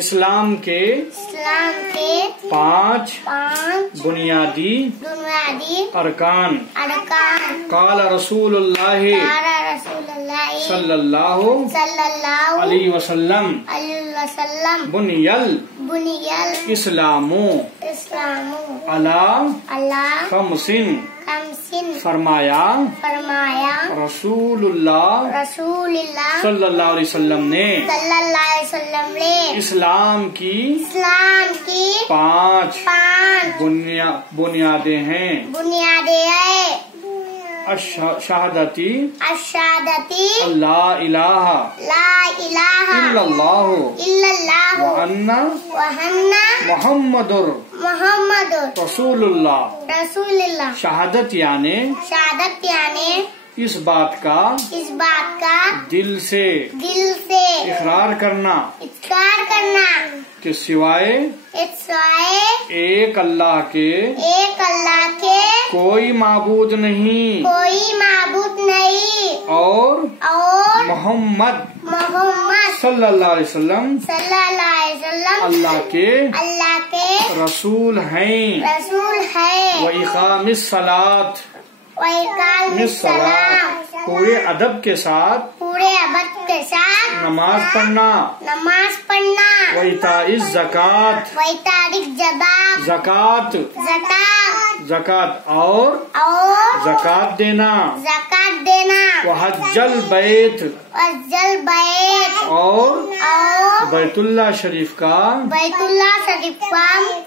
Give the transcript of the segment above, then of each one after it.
اسلام کے پانچ بنیادی ارکان قال رسول اللہ صلی اللہ علیہ وسلم بنی الاسلام علی خمس فرمایا رسول اللہ صلی اللہ علیہ وسلم نے اسلام کی پانچ بنیادیں ہیں شہادتی اللہ الہ الا اللہ وان محمد رسول اللہ شہادت یعنی اس بات کا دل سے اقرار کرنا کہ سوائے ایک اللہ کے کوئی معبود نہیں اور محمد صلی اللہ علیہ وسلم اللہ کے رسول ہیں وإقام الصلاۃ پورے ادب کے ساتھ نماز پڑھنا وإیتاء الزکوٰۃ زکوٰۃ اور زکوٰۃ دینا وحج البیت اور بیت اللہ شریف کا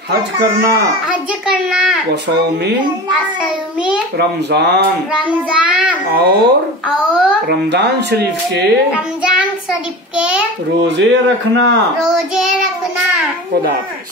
حج کرنا وصوم رمضان اور رمضان شریف کے روزے رکھنا خدا حافظ.